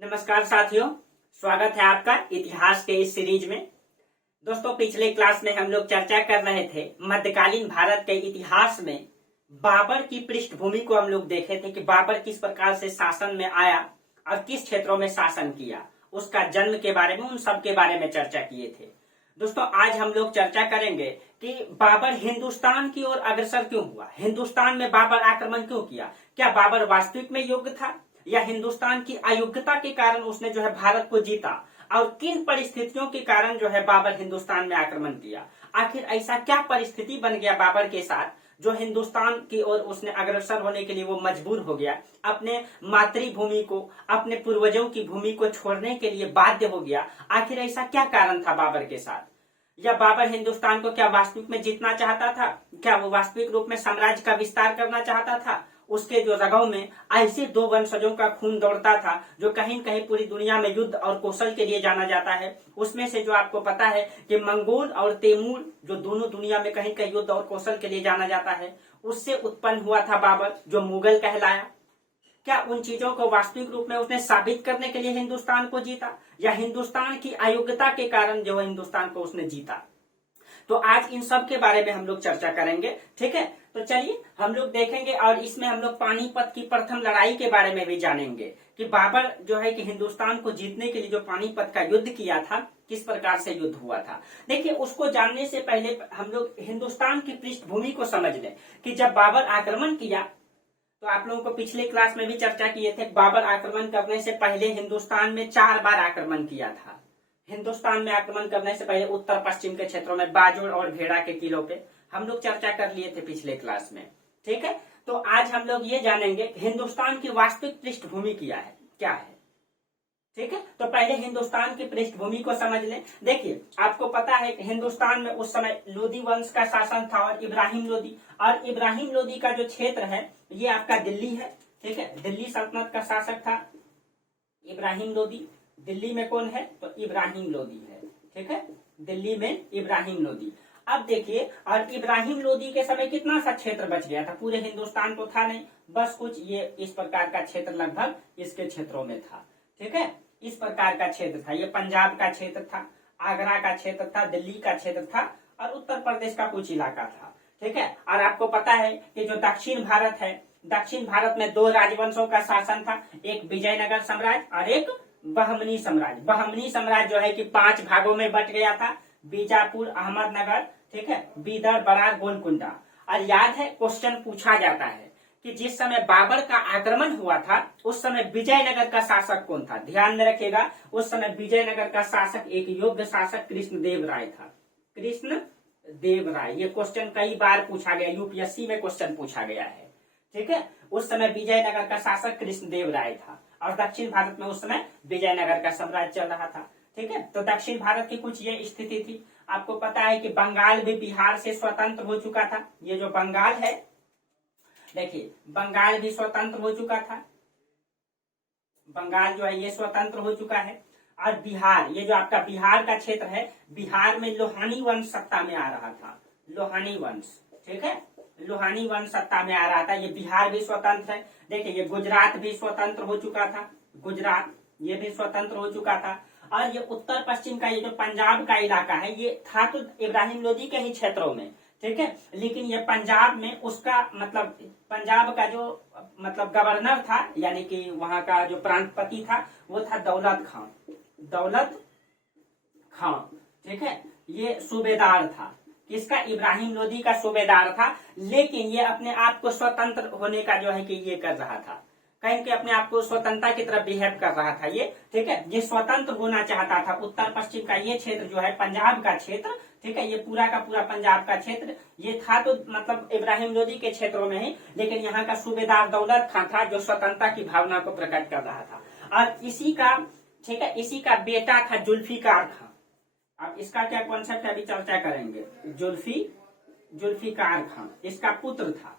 नमस्कार साथियों, स्वागत है आपका इतिहास के इस सीरीज में। दोस्तों, पिछले क्लास में हम लोग चर्चा कर रहे थे मध्यकालीन भारत के इतिहास में बाबर की पृष्ठभूमि को हम लोग देखे थे कि बाबर किस प्रकार से शासन में आया और किस क्षेत्रों में शासन किया, उसका जन्म के बारे में, उन सब के बारे में चर्चा किए थे। दोस्तों, आज हम लोग चर्चा करेंगे कि बाबर हिंदुस्तान की ओर अग्रसर क्यों हुआ, हिंदुस्तान में बाबर आक्रमण क्यों किया, क्या बाबर वास्तविक में योग्य था या हिंदुस्तान की अयोग्यता के कारण उसने जो है भारत को जीता, और किन परिस्थितियों के कारण जो है बाबर हिंदुस्तान में आक्रमण किया। आखिर ऐसा क्या परिस्थिति बन गया बाबर के साथ जो हिंदुस्तान की ओर उसने अग्रसर होने के लिए वो मजबूर हो गया, अपने मातृभूमि को, अपने पूर्वजों की भूमि को छोड़ने के लिए बाध्य हो गया। आखिर ऐसा क्या कारण था बाबर के साथ? या बाबर हिंदुस्तान को क्या वास्तविक में जीतना चाहता था? क्या वो वास्तविक रूप में साम्राज्य का विस्तार करना चाहता था? उसके जो रगों में ऐसे दो वंशजों का खून दौड़ता था जो कहीं कहीं पूरी दुनिया में युद्ध और कौशल के लिए जाना जाता है। उसमें से जो आपको पता है कि मंगोल और तैमूर, जो दोनों दुनिया में कहीं कहीं युद्ध और कौशल के लिए जाना जाता है, उससे उत्पन्न हुआ था बाबर, जो मुगल कहलाया। क्या उन चीजों को वास्तविक रूप में उसने साबित करने के लिए हिंदुस्तान को जीता, या हिंदुस्तान की अयोग्यता के कारण जो हिंदुस्तान को उसने जीता? तो आज इन सब के बारे में हम लोग चर्चा करेंगे, ठीक है। तो चलिए हम लोग देखेंगे, और इसमें हम लोग पानीपत की प्रथम लड़ाई के बारे में भी जानेंगे कि बाबर जो है कि हिंदुस्तान को जीतने के लिए जो पानीपत का युद्ध किया था, किस प्रकार से युद्ध हुआ था। देखिए, उसको जानने से पहले हम लोग हिंदुस्तान की पृष्ठभूमि को समझ लें कि जब बाबर आक्रमण किया, तो आप लोगों को पिछले क्लास में भी चर्चा किए थे, बाबर आक्रमण करने से पहले हिंदुस्तान में 4 बार आक्रमण किया था। हिंदुस्तान में आक्रमण करने से पहले उत्तर पश्चिम के क्षेत्रों में बाजोड़ और भेड़ा के किलों पे हम लोग चर्चा कर लिए थे पिछले क्लास में, ठीक है। तो आज हम लोग ये जानेंगे हिंदुस्तान की वास्तविक पृष्ठभूमि क्या है, ठीक है। तो पहले हिंदुस्तान की पृष्ठभूमि को समझ लें। देखिए, आपको पता है हिंदुस्तान में उस समय लोदी वंश का शासन था, और इब्राहिम लोदी का जो क्षेत्र है ये आपका दिल्ली है, ठीक है। दिल्ली सल्तनत का शासक था इब्राहिम लोदी। दिल्ली में कौन है? तो इब्राहिम लोदी है, ठीक है। दिल्ली में इब्राहिम लोदी। अब देखिए, और इब्राहिम लोदी के समय कितना सा क्षेत्र बच गया था? पूरे हिंदुस्तान तो था नहीं, बस कुछ ये इस प्रकार का क्षेत्र लगभग इसके क्षेत्रों में था, ठीक है। इस प्रकार का क्षेत्र था, ये पंजाब का क्षेत्र था, आगरा का क्षेत्र था, दिल्ली का क्षेत्र था, और उत्तर प्रदेश का कुछ इलाका था, ठीक है। और आपको पता है कि जो दक्षिण भारत है, दक्षिण भारत में 2 राजवंशों का शासन था, एक विजयनगर साम्राज्य और एक बहमनी साम्राज्य। बहमनी साम्राज्य जो है कि 5 भागों में बट गया था, बीजापुर, अहमदनगर, ठीक है, बीदर, बरार, गोलकुंडा। और याद है, क्वेश्चन पूछा जाता है कि जिस समय बाबर का आक्रमण हुआ था उस समय विजयनगर का शासक कौन था? ध्यान में रखिएगा, उस समय विजयनगर का शासक एक योग्य शासक कृष्णदेव राय था। कृष्णदेव राय, ये क्वेश्चन कई बार पूछा गया, यूपीएससी में क्वेश्चन पूछा गया है, ठीक है। उस समय विजयनगर का शासक कृष्णदेव राय था, और दक्षिण भारत में उस समय विजयनगर का साम्राज्य चल रहा था, ठीक है। तो दक्षिण भारत की कुछ ये स्थिति थी। आपको पता है कि बंगाल भी बिहार से स्वतंत्र हो चुका था। ये जो बंगाल है, देखिए, बंगाल भी स्वतंत्र हो चुका था, बंगाल जो है ये स्वतंत्र हो चुका है। और बिहार, ये जो आपका बिहार का क्षेत्र है, बिहार में लोहानी वंश सत्ता में आ रहा था, लोहानी वंश, ठीक है। लोहानी वंश सत्ता में आ रहा था, ये बिहार भी स्वतंत्र है। देखिए, ये गुजरात भी स्वतंत्र हो चुका था, गुजरात ये भी स्वतंत्र हो चुका था। और ये उत्तर पश्चिम का ये जो पंजाब का इलाका है, ये था तो इब्राहिम लोदी के ही क्षेत्रों में, ठीक है। लेकिन ये पंजाब में उसका मतलब पंजाब का जो मतलब गवर्नर था, यानी कि वहां का जो प्रांतपति था, वो था दौलत खां, ठीक है। ये सूबेदार था, किसका? इब्राहिम लोदी का सूबेदार था। लेकिन ये अपने आप को स्वतंत्र होने का जो है कि ये कर रहा था, कहीं के अपने आप को स्वतंत्रता की तरफ बिहेव कर रहा था ये, ठीक है। ये स्वतंत्र होना चाहता था। उत्तर पश्चिम का ये क्षेत्र जो है पंजाब का क्षेत्र, ठीक है, ये पूरा का पूरा पंजाब का क्षेत्र ये था तो मतलब इब्राहिम लोदी के क्षेत्रों में ही, लेकिन यहाँ का सूबेदार दौलत खां था जो स्वतंत्रता की भावना को प्रकट कर रहा था। और इसी का, ठीक है, इसी का बेटा था जुल्फिकार खां। अब इसका क्या कॉन्सेप्ट है, अभी चर्चा करेंगे। जुल्फिकार खां इसका पुत्र था,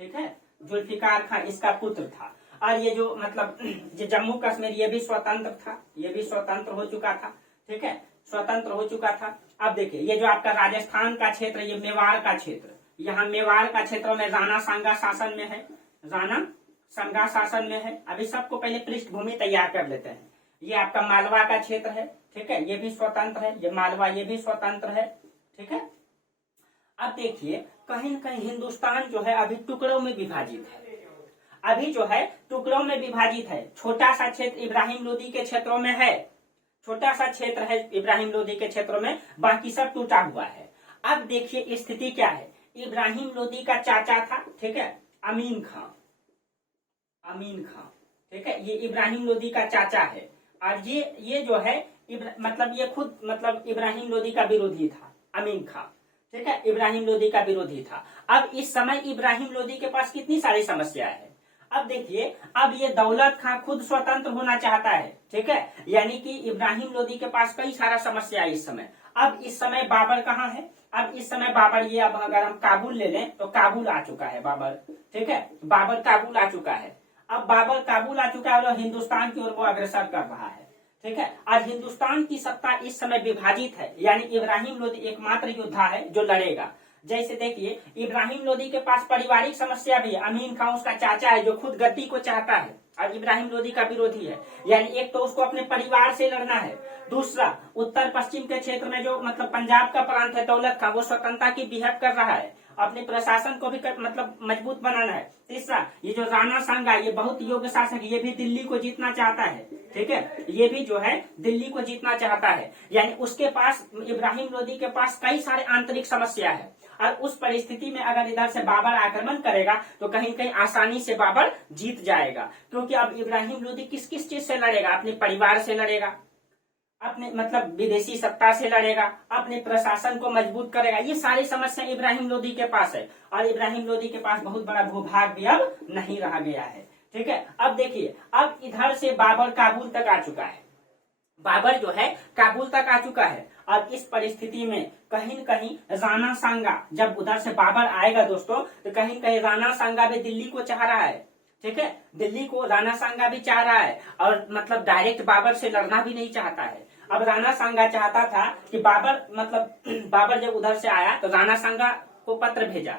ठीक है। जुल्फिकार खां इसका पुत्र था। और ये जो मतलब जो जम्मू कश्मीर ये भी स्वतंत्र था, ये भी स्वतंत्र हो चुका था, ठीक है, स्वतंत्र हो चुका था। अब देखिए, ये जो आपका राजस्थान का क्षेत्र, ये मेवाड़ का क्षेत्र, यहाँ मेवाड़ का क्षेत्रों में राणा सांगा शासन में है, राणा संगा शासन में है। अभी सबको पहले पृष्ठभूमि तैयार कर लेते हैं। ये आपका मालवा का क्षेत्र है, ठीक है, ये भी स्वतंत्र है, ये मालवा ये भी स्वतंत्र है, ठीक है। अब देखिए कहीं न कहीं हिंदुस्तान जो है अभी टुकड़ों में विभाजित है, अभी जो है टुकड़ों में विभाजित है। छोटा सा क्षेत्र इब्राहिम लोदी के क्षेत्रों में है, छोटा सा क्षेत्र है इब्राहिम लोदी के क्षेत्रों में, बाकी सब टूटा हुआ है। अब देखिए स्थिति क्या है, इब्राहिम लोदी का चाचा था, ठीक है, अमीन खां, अमीन खां, ठीक है, ये इब्राहिम लोदी का चाचा है। और ये जो है मतलब ये खुद मतलब इब्राहिम लोदी का विरोधी था, अमीन खां, ठीक है, इब्राहिम लोदी का विरोधी था। अब इस समय इब्राहिम लोदी के पास कितनी सारी समस्या है। अब देखिए अब ये दौलत खां खुद स्वतंत्र होना चाहता है, ठीक है, यानी कि इब्राहिम लोदी के पास कई सारा समस्या है इस समय। अब इस समय बाबर कहाँ है, अब इस समय बाबर, ये अब अगर हम काबुल ले लें तो काबुल आ चुका है बाबर, ठीक है, बाबर काबुल आ चुका है। अब बाबर काबुल आ चुका है और हिंदुस्तान की ओर वो अग्रसर कर रहा है, ठीक है। आज हिंदुस्तान की सत्ता इस समय विभाजित है, यानी इब्राहिम लोदी एकमात्र योद्धा है जो लड़ेगा। जैसे देखिए इब्राहिम लोदी के पास पारिवारिक समस्या भी है, अमीन खां उसका चाचा है जो खुद गद्दी को चाहता है और इब्राहिम लोदी का विरोधी है, यानी एक तो उसको अपने परिवार से लड़ना है, दूसरा उत्तर पश्चिम के क्षेत्र में जो मतलब पंजाब का प्रांत है दौलत खां वो स्वतंत्रता की बिहेव कर रहा है, अपने प्रशासन को भी मतलब मजबूत बनाना है। तीसरा ये जो राणा सांगा ये बहुत योग्य शासक, ये भी दिल्ली को जीतना चाहता है, ठीक है, ये भी जो है दिल्ली को जीतना चाहता है, यानी उसके पास इब्राहिम लोदी के पास कई सारे आंतरिक समस्या है। और उस परिस्थिति में अगर इधर से बाबर आक्रमण करेगा तो कहीं कहीं आसानी से बाबर जीत जाएगा, क्योंकि अब इब्राहिम लोदी किस किस चीज से लड़ेगा, अपने परिवार से लड़ेगा, अपने मतलब विदेशी सत्ता से लड़ेगा, अपने प्रशासन को मजबूत करेगा। ये सारी समस्या इब्राहिम लोदी के पास है और इब्राहिम लोदी के पास बहुत बड़ा भूभाग भी अब नहीं रह गया है, ठीक है। अब देखिए अब इधर से बाबर काबुल तक आ चुका है, बाबर जो है काबुल तक आ चुका है। और इस परिस्थिति में कहीं न कहीं राणा सांगा जब उधर से बाबर आएगा दोस्तों तो कहीं न कहीं राणा सांगा भी दिल्ली को चाह रहा है, ठीक है, दिल्ली को राणा सांगा भी चाह रहा है और मतलब डायरेक्ट बाबर से लड़ना भी नहीं चाहता है। अब राणा सांगा चाहता था कि बाबर मतलब बाबर जब उधर से आया तो राणा सांगा को पत्र भेजा,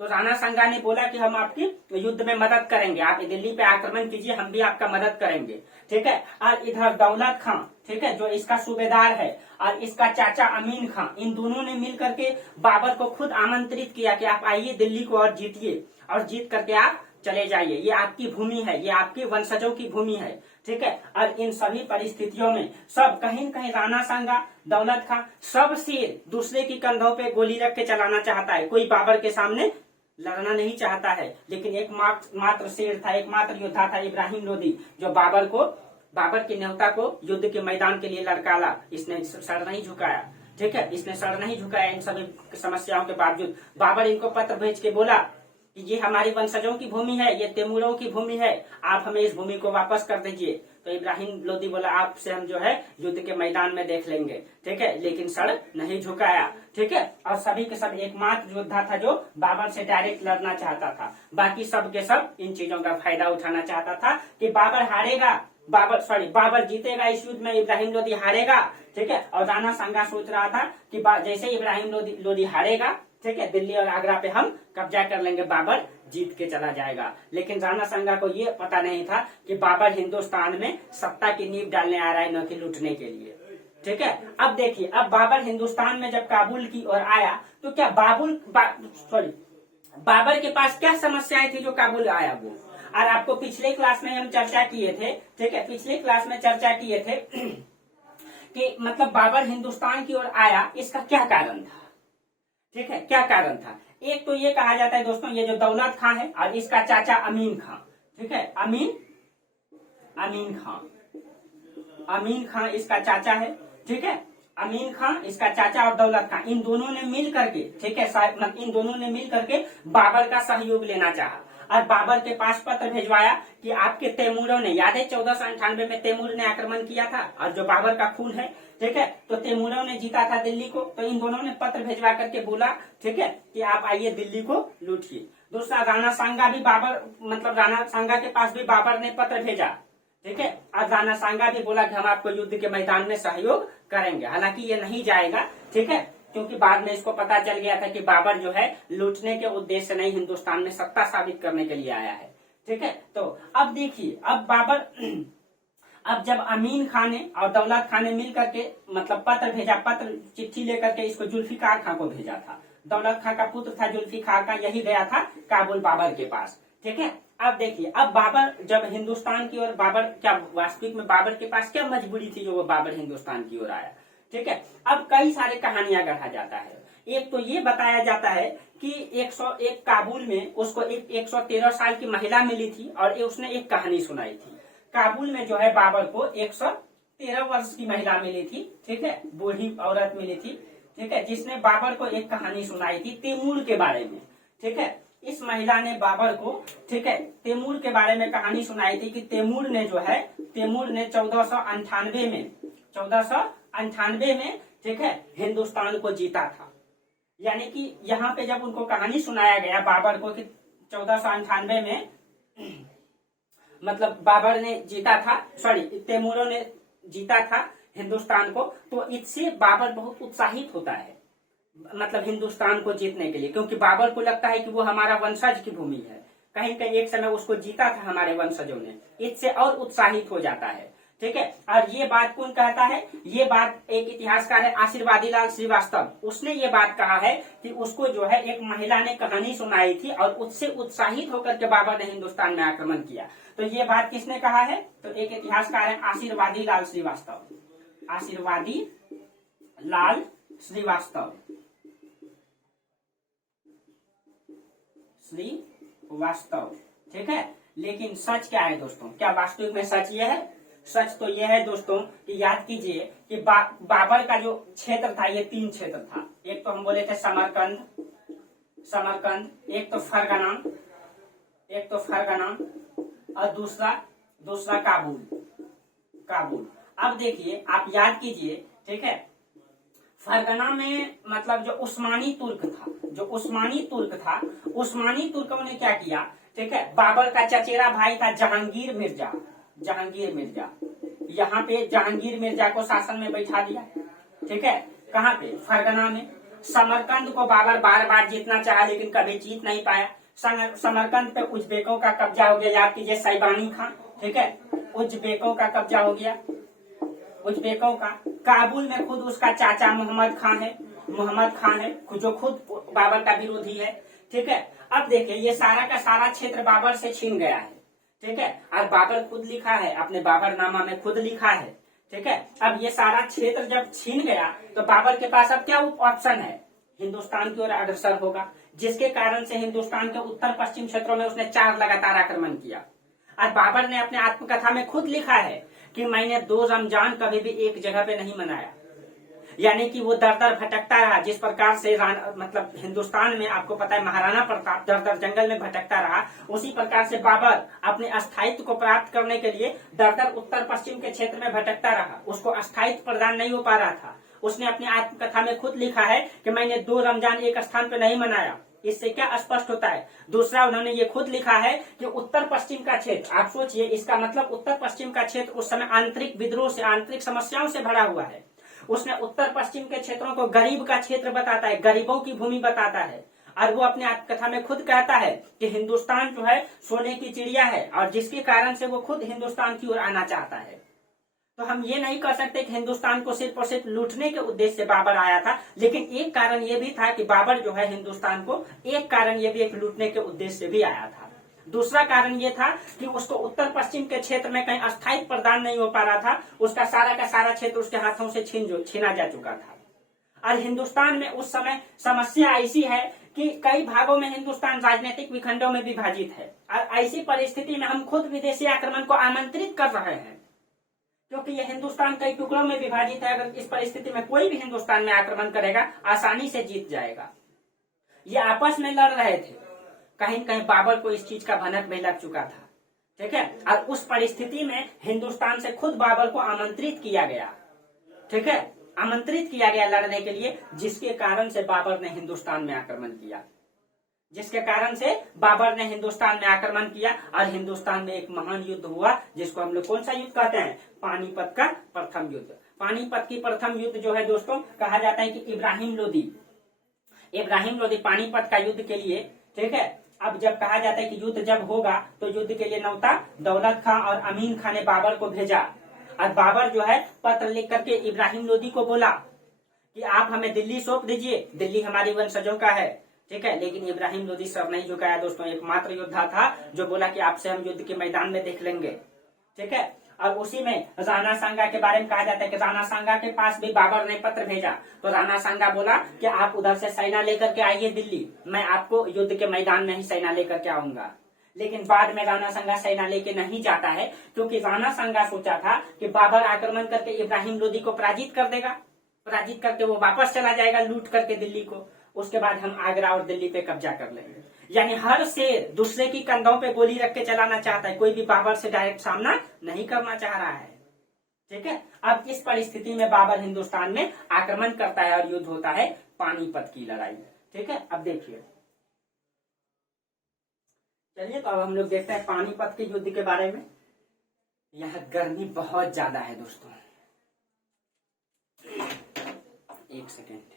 तो राणा सांगा ने बोला कि हम आपकी युद्ध में मदद करेंगे, आप दिल्ली पे आक्रमण कीजिए, हम भी आपका मदद करेंगे, ठीक है। और इधर दौलत खां, ठीक है, जो इसका सूबेदार है, और इसका चाचा अमीन खां, इन दोनों ने मिल करके बाबर को खुद आमंत्रित किया कि आप आइए दिल्ली को और जीतिए, और जीत करके आप चले जाइए, ये आपकी भूमि है, ये आपके वंशजों की भूमि है, ठीक है। और इन सभी परिस्थितियों में सब कहीं न कहीं राणा सांगा, दौलत खां सब सिर दूसरे की कंधों पे गोली रख के चलाना चाहता है, कोई बाबर के सामने लड़ना नहीं चाहता है। लेकिन एक मात्र शेर था, एकमात्र योद्धा था इब्राहिम लोदी जो बाबर की न्योता को युद्ध के मैदान के लिए लड़काला, इसने सर नहीं झुकाया, ठीक है, इसने सर नहीं झुकाया। इन सभी समस्याओं के बावजूद बाबर इनको पत्र भेज के बोला कि ये हमारी वंशजों की भूमि है, ये तैमूरों की भूमि है, आप हमें इस भूमि को वापस कर दीजिए। तो इब्राहिम लोदी बोला आपसे हम जो है युद्ध के मैदान में देख लेंगे, ठीक है, लेकिन सर नहीं झुकाया, ठीक है। और सभी के सब एकमात्र योद्धा था जो बाबर से डायरेक्ट लड़ना चाहता था, बाकी सब के सब इन चीजों का फायदा उठाना चाहता था कि बाबर हारेगा, बाबर जीतेगा इस युद्ध में, इब्राहिम लोदी हारेगा, ठीक है। और राणा सांगा सोच रहा था कि जैसे इब्राहिम लोदी हारेगा, ठीक है, दिल्ली और आगरा पे हम कब्जा कर लेंगे, बाबर जीत के चला जाएगा। लेकिन राणा सांगा को ये पता नहीं था कि बाबर हिंदुस्तान में सत्ता की नींव डालने आ रहा है, न कि लूटने के लिए, ठीक है। अब देखिए अब बाबर हिंदुस्तान में जब काबुल की ओर आया तो क्या बाबर के पास क्या समस्याएं थी जो काबुल आया वो, और आपको पिछले क्लास में हम चर्चा किए थे, ठीक है, पिछले क्लास में चर्चा किए थे कि मतलब बाबर हिंदुस्तान की ओर आया इसका क्या कारण था, ठीक है, क्या कारण था। एक तो ये कहा जाता है दोस्तों ये जो दौलत खां है और इसका चाचा अमीन खां, ठीक है, अमीन खां इसका चाचा है, ठीक है, अमीन खां इसका चाचा और दौलत खां इन दोनों ने मिल करके, ठीक है, इन दोनों ने मिल करके बाबर का सहयोग लेना चाहा और बाबर के पास पत्र भिजवाया कि आपके तैमूरों ने, याद है 1498 में तैमूर ने आक्रमण किया था और जो बाबर का खून है, ठीक है, तो तैमूरों ने जीता था दिल्ली को, तो इन दोनों ने पत्र भिजवा करके बोला, ठीक है, कि आप आइए दिल्ली को लूटिए। दूसरा राणा सांगा भी राणा सांगा के पास भी बाबर ने पत्र भेजा, ठीक है, और राणा सांगा भी बोला कि हम आपको युद्ध के मैदान में सहयोग करेंगे। हालांकि ये नहीं जाएगा, ठीक है, क्योंकि बाद में इसको पता चल गया था कि बाबर जो है लूटने के उद्देश्य से नहीं, हिंदुस्तान में सत्ता साबित करने के लिए आया है, ठीक है। तो अब देखिए अब अब जब अमीन खान ने और दौलत खान ने मिल करके मतलब पत्र भेजा, पत्र चिट्ठी लेकर के इसको जुल्फिकार खां को भेजा था। दौलत खां का पुत्र था जुल्फिकार खां, यही गया था काबुल बाबर के पास। ठीक है, अब देखिए, अब बाबर जब हिंदुस्तान की ओर, बाबर क्या वास्तविक में बाबर के पास क्या मजबूरी थी जो वो बाबर हिंदुस्तान की ओर आया। ठीक है, अब कई सारे कहानियां गढ़ा जाता है। एक तो ये बताया जाता है कि 101 काबुल में उसको एक 113 साल की महिला मिली थी और उसने एक कहानी सुनाई थी। काबुल में जो है बाबर को 113 वर्ष की महिला मिली थी। ठीक है, बूढ़ी औरत मिली थी। ठीक है, जिसने बाबर को एक कहानी सुनाई थी तैमूर के बारे में। ठीक है, इस महिला ने बाबर को, ठीक है, तैमूर के बारे में कहानी सुनाई थी कि तैमूर ने 1498 में ठीक है हिंदुस्तान को जीता था। यानी कि यहाँ पे जब उनको कहानी सुनाया गया बाबर को कि 1498 में मतलब बाबर ने जीता था, सॉरी तैमूरों ने जीता था हिंदुस्तान को, तो इससे बाबर बहुत उत्साहित होता है मतलब हिंदुस्तान को जीतने के लिए, क्योंकि बाबर को लगता है कि वो हमारा वंशज की भूमि है, कहीं कहीं एक समय उसको जीता था हमारे वंशजों ने, इससे और उत्साहित हो जाता है। ठीक है, और ये बात कौन कहता है, ये बात एक इतिहासकार है आशीर्वादी लाल श्रीवास्तव, उसने ये बात कहा है कि उसको जो है एक महिला ने कहानी सुनाई थी और उससे उत्साहित होकर के बाबर ने हिंदुस्तान में आक्रमण किया। तो ये बात किसने कहा है, तो एक इतिहासकार है आशीर्वादी लाल श्रीवास्तव, आशीर्वादी लाल श्रीवास्तव, श्रीवास्तव। ठीक है, लेकिन सच क्या है दोस्तों, क्या वास्तविक में सच ये है? सच तो ये है दोस्तों कि याद कीजिए कि बाबर का जो क्षेत्र था ये 3 क्षेत्र था। एक तो हम बोले थे समरकंद, एक तो फरगना और दूसरा काबुल। अब देखिए आप याद कीजिए, ठीक है, फरगना में मतलब जो उस्मानी तुर्क था, उस्मानी तुर्कों ने क्या किया, ठीक है, बाबर का चचेरा भाई था जहांगीर मिर्जा, यहाँ पे जहांगीर मिर्जा को शासन में बैठा दिया। ठीक है, कहाँ पे, फरगना में। समरकंद को बाबर बार बार जीतना चाहा लेकिन कभी जीत नहीं पाया। समरकंद पे उज्बेकों का कब्जा हो गया, याद कीजिए सैबानी खां। ठीक है, उज्बेकों का कब्जा हो गया, उज्बेकों का। काबुल में खुद उसका चाचा मोहम्मद खां है जो खुद बाबर का विरोधी है। ठीक है, अब देखिए ये सारा का सारा क्षेत्र बाबर से छीन गया है। ठीक है, और बाबर खुद लिखा है, अपने बाबरनामा में खुद लिखा है। ठीक है, अब ये सारा क्षेत्र जब छीन गया तो बाबर के पास अब क्या ऑप्शन है, हिंदुस्तान की ओर अग्रसर होगा, जिसके कारण से हिंदुस्तान के उत्तर पश्चिम क्षेत्रों में उसने 4 लगातार आक्रमण किया। और बाबर ने अपने आत्मकथा में खुद लिखा है कि मैंने 2 रमजान कभी भी एक जगह पे नहीं मनाया। यानी कि वो दर दर भटकता रहा, जिस प्रकार से मतलब हिंदुस्तान में आपको पता है महाराणा प्रताप दर दर जंगल में भटकता रहा, उसी प्रकार से बाबर अपने अस्थायित्व को प्राप्त करने के लिए दर दर उत्तर पश्चिम के क्षेत्र में भटकता रहा, उसको अस्थायित्व प्रदान नहीं हो पा रहा था। उसने अपनी आत्मकथा में खुद लिखा है कि मैंने 2 रमजान एक स्थान पर नहीं मनाया। इससे क्या स्पष्ट होता है? दूसरा, उन्होंने ये खुद लिखा है कि उत्तर पश्चिम का क्षेत्र, आप सोचिए इसका मतलब उत्तर पश्चिम का क्षेत्र उस समय आंतरिक विद्रोह से, आंतरिक समस्याओं से भरा हुआ है। उसने उत्तर पश्चिम के क्षेत्रों को गरीब का क्षेत्र बताता है, गरीबों की भूमि बताता है। और वो अपने आत्मकथा में खुद कहता है कि हिंदुस्तान जो है सोने की चिड़िया है, और जिसके कारण से वो खुद हिंदुस्तान की ओर आना चाहता है। तो हम ये नहीं कर सकते कि हिंदुस्तान को सिर्फ और सिर्फ लूटने के उद्देश्य से बाबर आया था, लेकिन एक कारण ये भी था कि बाबर जो है हिंदुस्तान को, एक कारण ये भी एक लूटने के उद्देश्य से भी आया था। दूसरा कारण ये था कि उसको उत्तर पश्चिम के क्षेत्र में कहीं अस्थायी प्रदान नहीं हो पा रहा था, उसका सारा का सारा क्षेत्र उसके हाथों से छीना जा चुका था। और हिंदुस्तान में उस समय समस्या ऐसी है कि कई भागों में हिंदुस्तान राजनीतिक विखंडों में विभाजित है, और ऐसी परिस्थिति में हम खुद विदेशी आक्रमण को आमंत्रित कर रहे हैं, क्योंकि यह हिंदुस्तान कई टुकड़ों में विभाजित है। अगर इस परिस्थिति में कोई भी हिंदुस्तान में आक्रमण करेगा आसानी से जीत जाएगा। ये आपस में लड़ रहे थे, कहीं कहीं बाबर को इस चीज का भनक भी लग चुका था। ठीक है, और उस परिस्थिति में हिंदुस्तान से खुद बाबर को आमंत्रित किया गया। ठीक है, आमंत्रित किया गया लड़ने के लिए, जिसके कारण से बाबर ने हिंदुस्तान में आक्रमण किया, और हिंदुस्तान में एक महान युद्ध हुआ, जिसको हम लोग कौन सा युद्ध कहते हैं, पानीपत का प्रथम युद्ध। पानीपत की प्रथम युद्ध जो है दोस्तों, कहा जाता है कि इब्राहिम लोदी पानीपत का युद्ध के लिए, ठीक है, अब जब कहा जाता है कि युद्ध जब होगा तो युद्ध के लिए नौता दौलत खां और अमीन खां ने बाबर को भेजा। और बाबर जो है पत्र लिख करके इब्राहिम लोदी को बोला कि आप हमें दिल्ली सौंप दीजिए, दिल्ली हमारी वंशजों का है, ठीक है। लेकिन इब्राहिम लोदी सर नहीं झुकाया दोस्तों, एकमात्र योद्धा था जो बोला कि आपसे हम युद्ध के मैदान में देख लेंगे, ठीक है। और उसी में राणा सांगा के बारे में कहा जाता है कि राणा सांगा के पास भी बाबर ने पत्र भेजा, तो राणा सांगा बोला कि आप उधर से सेना लेकर के आइए दिल्ली, मैं आपको युद्ध के मैदान में ही सेना लेकर के आऊंगा। लेकिन बाद में राणा सांगा सेना लेके नहीं जाता है, क्योंकि राणा सांगा सोचा था कि बाबर आक्रमण करके इब्राहिम लोदी को पराजित कर देगा, पराजित करके वो वापस चला जाएगा लूट करके दिल्ली को, उसके बाद हम आगरा और दिल्ली पे कब्जा कर लेंगे। यानी हर शेर दूसरे की कंधों पे गोली रख के चलाना चाहता है, कोई भी बाबर से डायरेक्ट सामना नहीं करना चाह रहा है, ठीक है। अब इस परिस्थिति में बाबर हिंदुस्तान में आक्रमण करता है और युद्ध होता है पानीपत की लड़ाई, ठीक है। अब देखिए, चलिए तो अब हम लोग देखते हैं पानीपत के युद्ध के बारे में। यहाँ गर्मी बहुत ज्यादा है दोस्तों, एक सेकेंड।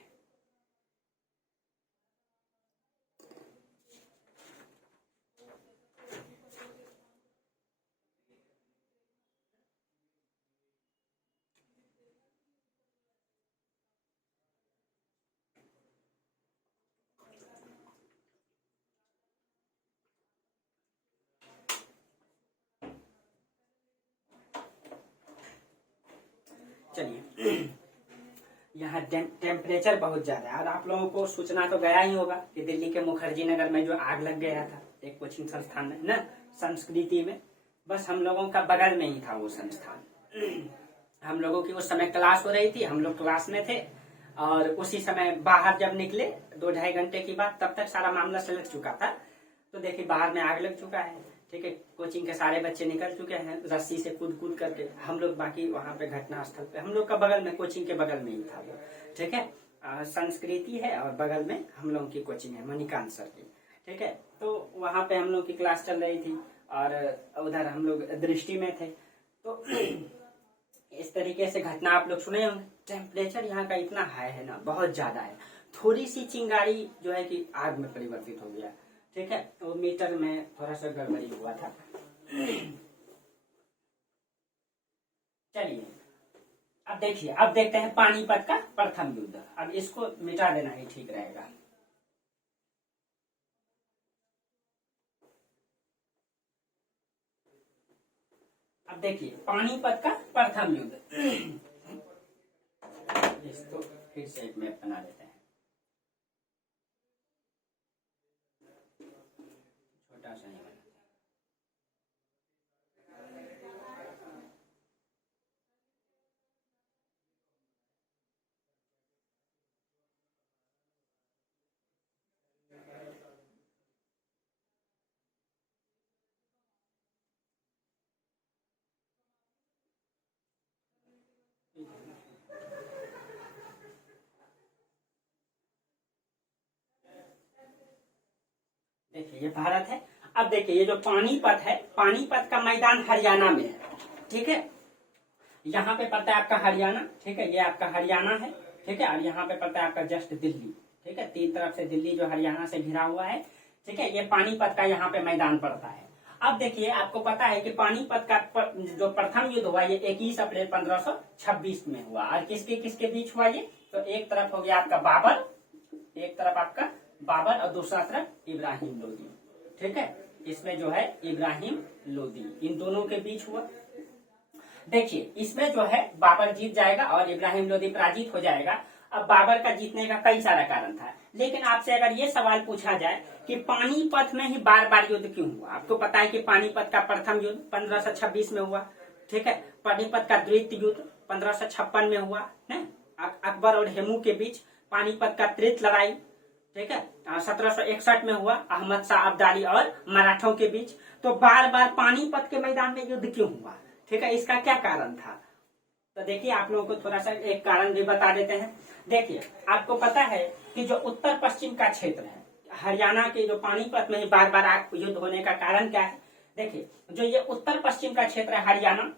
चलिए, यहाँ टेम्परेचर बहुत ज्यादा है और आप लोगों को सूचना तो गया ही होगा कि दिल्ली के मुखर्जी नगर में जो आग लग गया था एक कोचिंग संस्थान में ना, संस्कृति में, बस हम लोगों का बगल में ही था वो संस्थान। हम लोगों की उस समय क्लास हो रही थी, हम लोग क्लास में थे और उसी समय बाहर जब निकले 2-2.5 घंटे की बात, तब तक सारा मामला सुलझ चुका था। तो देखिए बाहर में आग लग चुका है, ठीक है। कोचिंग के सारे बच्चे निकल चुके हैं रस्सी से कूद कूद करके, हम लोग बाकी वहां पे घटना स्थल पे, हम लोग का बगल में, कोचिंग के बगल में ही था वो, ठीक है। संस्कृति है और बगल में हम लोगों की कोचिंग है मणिकांत सर की, ठीक है। तो वहां पे हम लोग की क्लास चल रही थी और उधर हम लोग दृष्टि में थे। तो इस तरीके से घटना आप लोग सुने होंगे। टेम्परेचर यहाँ का इतना हाई है ना, बहुत ज्यादा है, थोड़ी सी चिंगारी जो है कि आग में परिवर्तित हो गया, ठीक है। वो मीटर में थोड़ा सा गड़बड़ी हुआ था। चलिए अब देखिए, अब देखते हैं पानीपत का प्रथम युद्ध। अब इसको मिटा देना ही ठीक रहेगा। अब देखिए पानीपत का प्रथम युद्ध। इसको फिर से एक मैप बना देते हैं, छोटा सा ही बनाते हैं। देखिए ये भारत है। अब देखिए ये जो पानीपत है, पानीपत का मैदान हरियाणा में है, ठीक है। यहाँ पे पड़ता है आपका हरियाणा, ठीक है, ये आपका हरियाणा है, ठीक है। और यहाँ पे पड़ता है आपका जस्ट दिल्ली, ठीक है। 3 तरफ से दिल्ली जो हरियाणा से घिरा हुआ है, ठीक है। ये पानीपत का यहाँ पे मैदान पड़ता है। अब देखिए आपको पता है कि पानीपत का जो प्रथम युद्ध हुआ ये 21 अप्रैल 1526 में हुआ। और किसके किसके बीच हुआ ये? तो एक तरफ हो गया आपका बाबर, एक तरफ आपका बाबर और दूसरा तरफ इब्राहिम लोदी, ठीक है। इसमें जो है इब्राहिम लोदी, इन दोनों के बीच हुआ। देखिए इसमें जो है बाबर जीत जाएगा और इब्राहिम लोदी पराजित हो जाएगा। अब बाबर का जीतने का कई सारा कारण था, लेकिन आपसे अगर ये सवाल पूछा जाए कि पानीपत में ही बार बार युद्ध क्यों हुआ, आपको पता है कि पानीपत का प्रथम युद्ध 1526 में हुआ, ठीक है। पानीपत का द्वितीय युद्ध 1556 में हुआ है, अकबर और हेमू के बीच। पानीपत का तृतीय लड़ाई, ठीक है, 1761 में हुआ, अहमद शाह अब्दाली और मराठों के बीच। तो बार बार पानीपत के मैदान में युद्ध क्यों हुआ, ठीक है, इसका क्या कारण था? तो देखिए आप लोगों को थोड़ा सा एक कारण भी बता देते हैं। देखिए आपको पता है कि जो उत्तर पश्चिम का क्षेत्र है हरियाणा के, जो पानीपत में ही बार बार युद्ध होने का कारण क्या है? देखिए जो ये उत्तर पश्चिम का क्षेत्र है हरियाणा,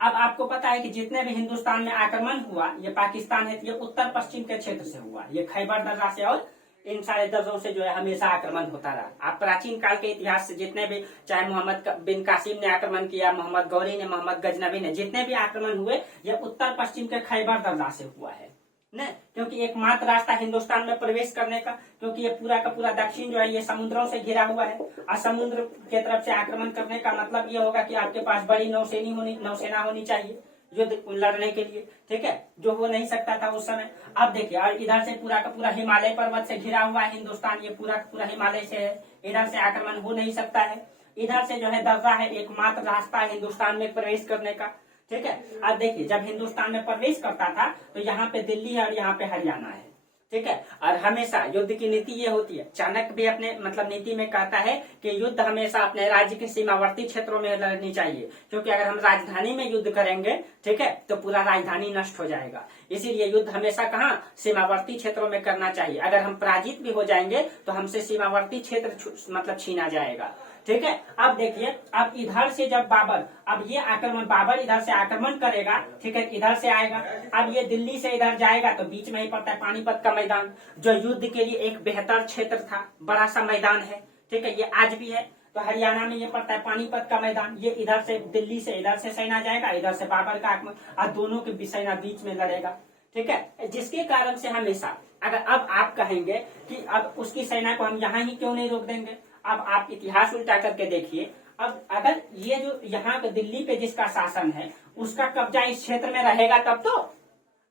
अब आपको पता है कि जितने भी हिंदुस्तान में आक्रमण हुआ, ये पाकिस्तान है, ये उत्तर पश्चिम के क्षेत्र से हुआ, ये खैबर दर्रा से और इन सारे दर्जों से जो है हमेशा आक्रमण होता रहा। आप प्राचीन काल के इतिहास से जितने भी, चाहे मोहम्मद बिन कासिम ने आक्रमण किया, मोहम्मद गौरी ने, मोहम्मद गजनबी ने, जितने भी आक्रमण हुए ये उत्तर पश्चिम के खैबर दर्रा से हुआ है न, क्योंकि एकमात्र रास्ता हिंदुस्तान में प्रवेश करने का, क्योंकि ये पूरा का पूरा दक्षिण जो है ये समुद्रों से घिरा हुआ है और समुद्र के तरफ से आक्रमण करने का मतलब ये होगा कि आपके पास बड़ी नौसेना होनी चाहिए युद्ध लड़ने के लिए, ठीक है, जो हो नहीं सकता था उस समय। अब देखिए, और इधर से पूरा का पूरा हिमालय पर्वत से घिरा हुआ है हिंदुस्तान, ये पूरा का पूरा हिमालय से है, इधर से आक्रमण हो नहीं सकता है। इधर से जो है दर्रा है, एकमात्र रास्ता है हिंदुस्तान में प्रवेश करने का, ठीक है। अब देखिए, जब हिंदुस्तान में प्रवेश करता था तो यहाँ पे दिल्ली है और यहाँ पे हरियाणा है, ठीक है। और हमेशा युद्ध की नीति ये होती है, चाणक्य भी अपने मतलब नीति में कहता है कि युद्ध हमेशा अपने राज्य के सीमावर्ती क्षेत्रों में लड़नी चाहिए, क्योंकि अगर हम राजधानी में युद्ध करेंगे, ठीक है, तो पूरा राजधानी नष्ट हो जाएगा। इसीलिए युद्ध हमेशा कहाँ, सीमावर्ती क्षेत्रों में करना चाहिए। अगर हम पराजित भी हो जाएंगे तो हमसे सीमावर्ती क्षेत्र मतलब छीना जाएगा, ठीक है। अब देखिए, अब इधर से जब बाबर, अब ये आक्रमण, बाबर इधर से आक्रमण करेगा, ठीक है, इधर से आएगा। अब ये दिल्ली से इधर जाएगा तो बीच में ही पड़ता है पानीपत का मैदान, जो युद्ध के लिए एक बेहतर क्षेत्र था, बड़ा सा मैदान है, ठीक है, ये आज भी है। तो हरियाणा में ये पड़ता है पानीपत का मैदान, ये इधर से दिल्ली से इधर से सेना जाएगा, इधर से बाबर का आक्रमण, और दोनों के सेना बीच में लड़ेगा, ठीक है। जिसके कारण से हमेशा, अगर अब आप कहेंगे कि अब उसकी सेना को हम यहाँ ही क्यों नहीं रोक देंगे, अब आप इतिहास उल्टा करके देखिए। अब अगर ये जो यहाँ पे दिल्ली पे जिसका शासन है उसका कब्जा इस क्षेत्र में रहेगा तब तो,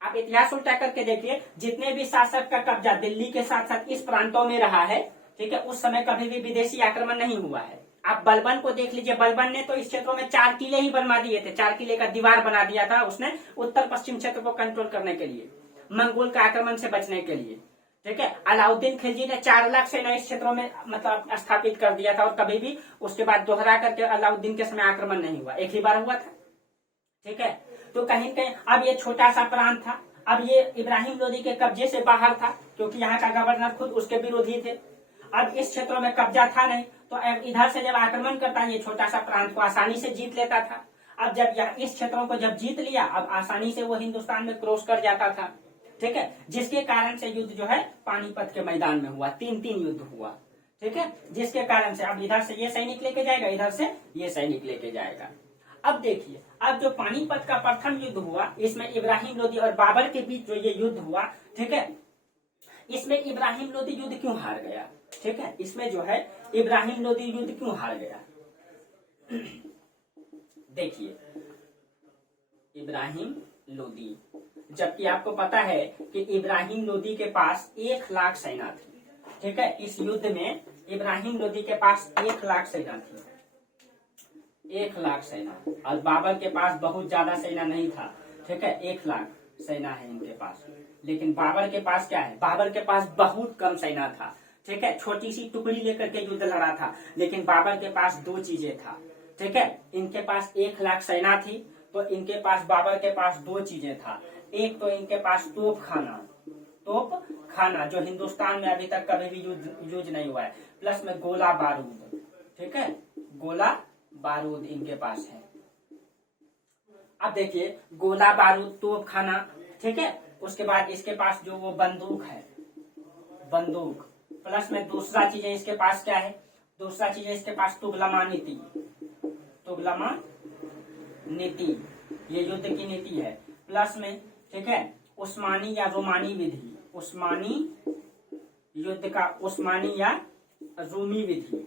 आप इतिहास उल्टा करके देखिए, जितने भी शासक का कब्जा दिल्ली के साथ साथ इस प्रांतों में रहा है, ठीक है, उस समय कभी भी विदेशी आक्रमण नहीं हुआ है। आप बलबन को देख लीजिए, बलबन ने तो इस क्षेत्रों में 4 किले ही बनवा दिए थे, 4 किले का दीवार बना दिया था उसने उत्तर पश्चिम क्षेत्र को कंट्रोल करने के लिए, मंगोल का आक्रमण से बचने के लिए, ठीक है। अलाउद्दीन खिलजी ने 4 लाख सेना इस क्षेत्रों में मतलब स्थापित कर दिया था, और कभी भी उसके बाद दोहरा करके अलाउद्दीन के समय आक्रमण नहीं हुआ, एक ही बार हुआ था, ठीक है। तो कहीं कहीं अब ये छोटा सा प्रांत था, अब ये इब्राहिम लोदी के कब्जे से बाहर था, क्योंकि यहाँ का गवर्नर खुद उसके विरोधी थे। अब इस क्षेत्रों में कब्जा था नहीं, तो इधर से जब आक्रमण करता ये छोटा सा प्रांत को आसानी से जीत लेता था। अब जब इस क्षेत्रों को जब जीत लिया, अब आसानी से वो हिंदुस्तान में क्रॉस कर जाता था, ठीक है। जिसके कारण से युद्ध जो है पानीपत के मैदान में हुआ, 3 युद्ध हुआ, ठीक है। जिसके कारण से अब इधर से ये सैनिक लेके जाएगा, इधर से ये सैनिक लेके जाएगा। अब देखिए, अब जो पानीपत का प्रथम युद्ध हुआ, इसमें इब्राहिम लोदी और बाबर के बीच जो ये युद्ध हुआ, ठीक है, इसमें इब्राहिम लोदी युद्ध क्यों हार गया, ठीक है, इसमें जो है इब्राहिम लोदी युद्ध क्यों हार गया। देखिए, इब्राहिम लोदी, जबकि आपको पता है कि इब्राहिम लोदी के पास 1 लाख सेना थी, ठीक है, इस युद्ध में इब्राहिम लोदी के पास 1 लाख सेना थी, 1 लाख सेना, और बाबर के पास बहुत ज्यादा सेना नहीं था, ठीक है, 1 लाख सेना है इनके पास। लेकिन बाबर के पास क्या है, बाबर के पास बहुत कम सेना था, ठीक है, छोटी सी टुकड़ी लेकर के युद्ध लड़ा था। लेकिन बाबर के पास 2 चीजें था, ठीक है, इनके पास 1 लाख सेना थी, तो इनके पास, बाबर के पास 2 चीजें था। एक तो इनके पास तोप खाना जो हिंदुस्तान में अभी तक कभी भी यूज नहीं हुआ है, प्लस में गोला बारूद, ठीक है, गोला बारूद इनके पास है। अब देखिए, गोला बारूद, तोप खाना, ठीक है, उसके बाद इसके पास जो वो बंदूक है, बंदूक, प्लस में दूसरा चीज इसके पास क्या है, दूसरा चीज इसके पास तुगलमा नीति, तुगलमा नीति, ये युद्ध की नीति है। प्लस में, ठीक है, उस्मानी या रोमानी विधि, उस्मानी युद्ध का उस्मानी या रूमी विधि,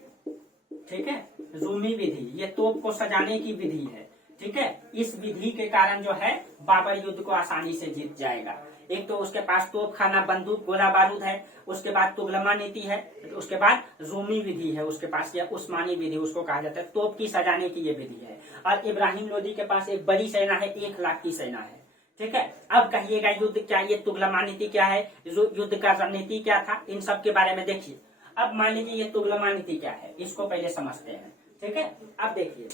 ठीक है, रूमी विधि, ये तोप को सजाने की विधि है, ठीक है। इस विधि के कारण जो है बाबर युद्ध को आसानी से जीत जाएगा। एक तो उसके पास तोप खाना, बंदूक, गोला बारूद है, उसके बाद तुगलमा नीति है, उसके बाद रूमी विधि है उसके पास, या उस्मानी विधि उसको कहा जाता है, तोप की सजाने की ये विधि है। और इब्राहिम लोदी के पास एक बड़ी सेना है, 1 लाख की सेना है, ठीक है। अब कहिएगा युद्ध क्या, ये तुगलमा नीति क्या है, युद्ध का रणनीति क्या था, इन सब के बारे में देखिए। अब मान लीजिए ये तुगलमा नीति क्या है, इसको पहले समझते हैं, ठीक है। अब देखिए,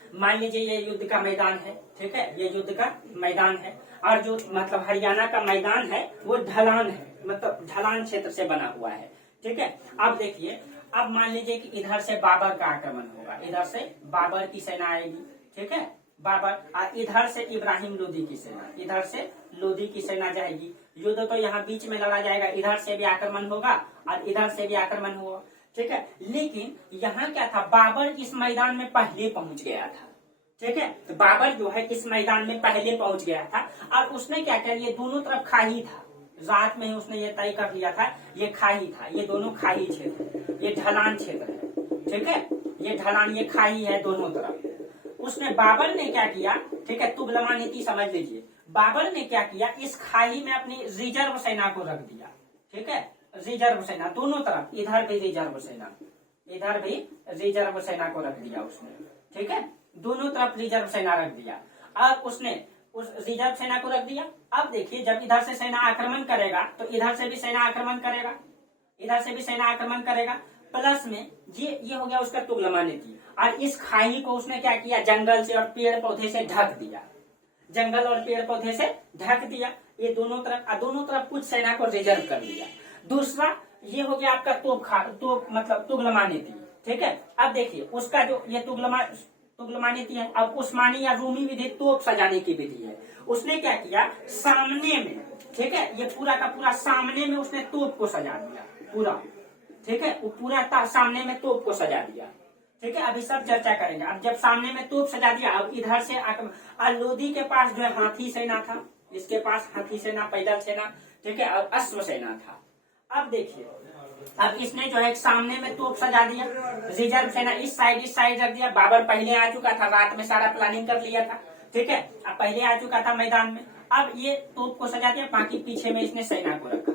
मान लीजिए ये युद्ध का मैदान है, ठीक है, ये युद्ध का मैदान है, और जो मतलब हरियाणा का मैदान है वो ढलान है, मतलब ढलान क्षेत्र से बना हुआ है, ठीक है। अब देखिए, अब मान लीजिए कि इधर से बाबर का आक्रमण होगा, इधर से बाबर की सेना आएगी, ठीक है, बाबर, और इधर से इब्राहिम लोदी की सेना, इधर से लोदी की सेना जाएगी। युद्ध तो यहाँ बीच में लड़ा जाएगा, इधर से भी आक्रमण होगा और इधर से भी आक्रमण होगा, ठीक है। लेकिन यहाँ क्या था, बाबर इस मैदान में पहले पहुंच गया था, ठीक है। तो बाबर जो है इस मैदान में पहले पहुंच गया था और उसने क्या किया, ये दोनों तरफ खाई था, रात में ही उसने ये तय कर लिया था, ये खाई था, ये दोनों खाई क्षेत्र, ये ढलान क्षेत्र है, ठीक है। ये ढलान, ये खाई है दोनों तरफ। उसने, बाबर ने क्या किया, ठीक है, तुगलमा नीति समझ लीजिए। बाबर ने क्या किया, इस खाई में अपनी रिजर्व सेना को रख दिया, ठीक है। रिजर्व सेना दोनों तरफ, इधर भी रिजर्व सेना, इधर भी रिजर्व सेना को रख दिया उसने, ठीक है। दोनों तरफ रिजर्व सेना रख दिया और उसने उस रिजर्व सेना को रख दिया। अब देखिए, जब इधर से सेना आक्रमण करेगा तो इधर से भी सेना आक्रमण करेगा, इधर से भी सेना आक्रमण करेगा। प्लस में ये हो गया उसका तुगलमा नीति। और इस खाई को उसने क्या किया, जंगल से और पेड़ पौधे से ढक दिया, जंगल और पेड़ पौधे से ढक दिया ये दोनों तरफ कुछ सेना को रिजर्व कर दिया। दूसरा ये हो गया आपका तोप मतलब तुगलमा नीति, ठीक है। अब देखिए उसका जो ये तुगलमा नीति है। अब उस्मानी या रूमी विधि तोप सजाने की विधि है। उसने क्या किया, सामने में, ठीक है, ये पूरा का पूरा सामने में उसने तोप को सजा दिया पूरा, ठीक है। वो पूरा सामने में तोप को सजा दिया, ठीक है। अभी सब चर्चा करेंगे। अब जब सामने में तोप सजा दिया, अब इधर से लोदी के पास जो है हाथी सेना था, इसके पास हाथी सेना, पैदल सेना, ठीक है, और अश्व सेना था। अब देखिए, अब इसने जो है सामने में तोप सजा दिया, रिजर्व सेना इस साइड रख दिया। बाबर पहले आ चुका था, रात में सारा प्लानिंग कर लिया था, ठीक है। अब पहले आ चुका था मैदान में। अब ये तोप को सजा दिया, बाकी पीछे में इसने सेना को रखा,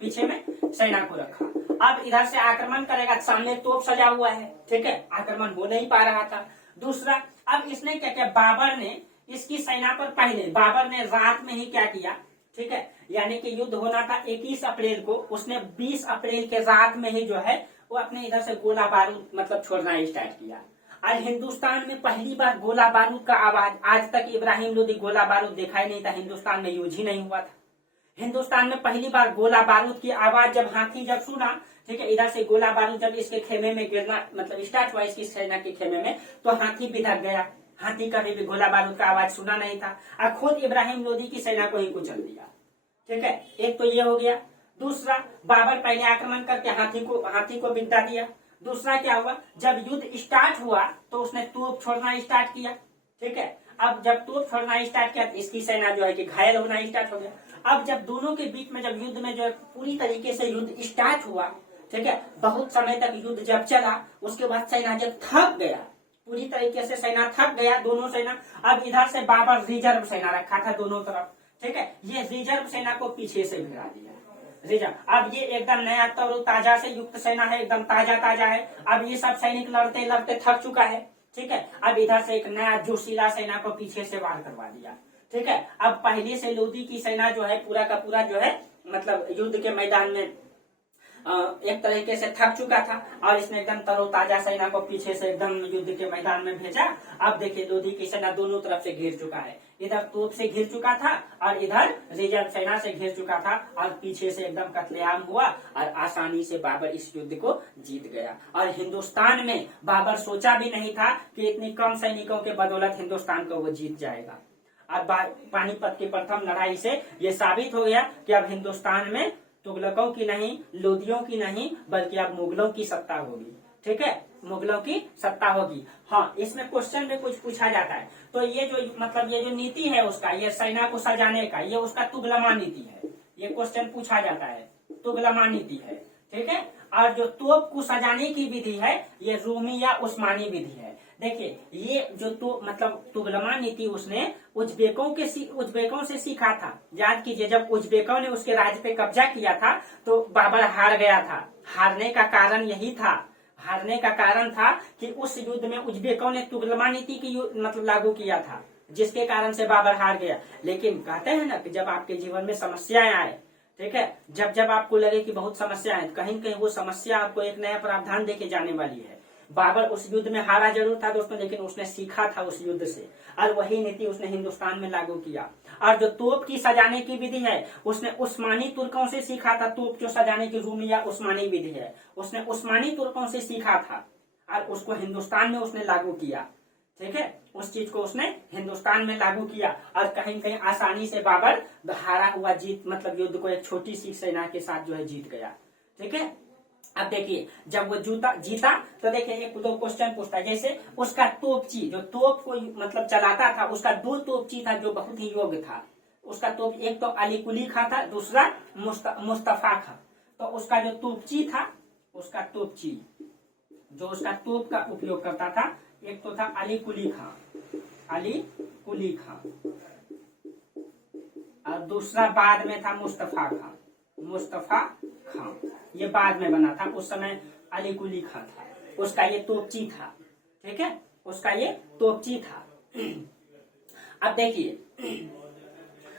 पीछे में सेना को रखा। अब इधर से आक्रमण करेगा, सामने तोप सजा हुआ है, ठीक है, आक्रमण हो नहीं पा रहा था। दूसरा, अब इसने क्या किया, बाबर ने इसकी सेना पर पहले, बाबर ने रात में ही क्या किया, ठीक है, यानी कि युद्ध होना था 21 अप्रैल को, उसने 20 अप्रैल के रात में ही जो है वो अपने इधर से गोला बारूद मतलब छोड़ना स्टार्ट किया। आज हिंदुस्तान में पहली बार गोला बारूद का आवाज, आज तक इब्राहिम लोदी गोला बारूद देखा ही नहीं था, हिंदुस्तान में यूज ही नहीं हुआ था। हिंदुस्तान में पहली बार गोला बारूद की आवाज जब हाथी जब सुना, ठीक है, इधर से गोला बारूद जब इसके खेमे में गिरना मतलब स्टार्ट हुआ, इसकी सेना के खेमे में, तो हाथी बिधक गया। हाथी कभी भी गोला बारूद का आवाज सुना नहीं था और खुद इब्राहिम लोदी की सेना को ही कुचल दिया, ठीक है। एक तो ये हो गया। दूसरा, बाबर पहले आक्रमण करके हाथी को बिता दिया। दूसरा क्या हुआ, जब युद्ध स्टार्ट हुआ तो उसने तोप छोड़ना स्टार्ट किया, ठीक है। अब जब तोप छोड़ना स्टार्ट किया तो इसकी सेना जो है कि घायल होना स्टार्ट हो गया। अब जब दोनों के बीच में जब युद्ध में जो है पूरी तरीके से युद्ध स्टार्ट हुआ, ठीक है, बहुत समय तक युद्ध जब चला, उसके बाद सेना जब थक गया, पूरी तरीके से सेना थक गया, दोनों सेना। अब इधर से बाबर रिजर्व सेना रखा था दोनों तरफ, ठीक है, ये रिजर्व सेना को पीछे से भिड़ा दिया, रिजर्व। अब ये एकदम नया ताजा से युक्त सेना है, एकदम ताजा है। अब ये सब सैनिक लड़ते लड़ते थक चुका है, ठीक है। अब इधर से एक नया जोशीला सेना को पीछे से वार करवा दिया, ठीक है। अब पहले से लोदी की सेना जो है पूरा का पूरा जो है मतलब युद्ध के मैदान में एक तरीके से थक चुका था और इसने एकदम तरोताजा सेना को पीछे से एकदम युद्ध के मैदान में भेजा। अब देखिए लोदी की सेना दोनों तरफ से घिर चुका है, इधर तोप से घिर चुका था और इधर रिजर्व सेना से घिर चुका था और पीछे से एकदम कत्लेआम हुआ और आसानी से बाबर इस युद्ध को जीत गया। और हिंदुस्तान में बाबर सोचा भी नहीं था कि इतनी कम सैनिकों के बदौलत हिंदुस्तान को वो जीत जाएगा। और पानीपत की प्रथम लड़ाई से ये साबित हो गया कि अब हिंदुस्तान में तुगलकों की नहीं, लोदियों की नहीं, बल्कि अब मुगलों की सत्ता होगी, ठीक है, मुगलों की सत्ता होगी। हाँ, इसमें क्वेश्चन में कुछ पूछा जाता है तो ये जो मतलब ये जो नीति है उसका, ये सेना को सजाने का, ये उसका तुगलमा नीति है। ये क्वेश्चन पूछा जाता है, तुगलमा नीति है, ठीक है। और जो तोप को सजाने की विधि है ये रूमी या उस्मानी विधि है। देखिए ये जो तो मतलब तुगलमा नीति उसने उज्बेकों से सीखा था। याद कीजिए जब उज्बेकों ने उसके राज्य पे कब्जा किया था तो बाबर हार गया था। हारने का कारण यही था, हारने का कारण था कि उस युद्ध में उज्बेकों ने तुगलमा नीति की मतलब लागू किया था, जिसके कारण से बाबर हार गया। लेकिन कहते हैं ना कि जब आपके जीवन में समस्याएं आए, ठीक है, जब जब आपको लगे कि बहुत समस्या है, कहीं कहीं वो समस्या आपको एक नया प्रावधान देके जाने वाली है। बाबर उस युद्ध में हारा जरूर था दोस्तों, लेकिन उसने सीखा था उस युद्ध से और वही नीति उसने हिंदुस्तान में लागू किया। और जो तोप की सजाने की विधि है उसने उस्मानी तुर्कों से सीखा था। तोप जो सजाने की रूमी या उस्मानी विधि है उसने उस्मानी तुर्कों से सीखा था और उसको हिंदुस्तान में उसने लागू किया, ठीक है। उस चीज को उसने हिंदुस्तान में लागू किया और कहीं कहीं आसानी से बाबर हारा हुआ जीत मतलब युद्ध को एक छोटी सी सेना के साथ जो है जीत गया। ठीक है, अब देखिए जब वो जीता तो देखिए एक दो क्वेश्चन पूछता है, जैसे उसका तोपची जो तोप को मतलब चलाता था, उसका दो तोपची था जो बहुत ही योग्य था। उसका तोप एक तो अली कुली खां था, दूसरा मुस्तफा खां। तो उसका जो तोपची था, उसका तोपची जो उसका तोप का उपयोग करता था, एक तो था अली कुली खां और दूसरा बाद में था मुस्तफा खां। ये बाद में बना था, उस समय अली कुली खां था, उसका ये तोपची था। ठीक है, उसका ये तोपची था। अब देखिए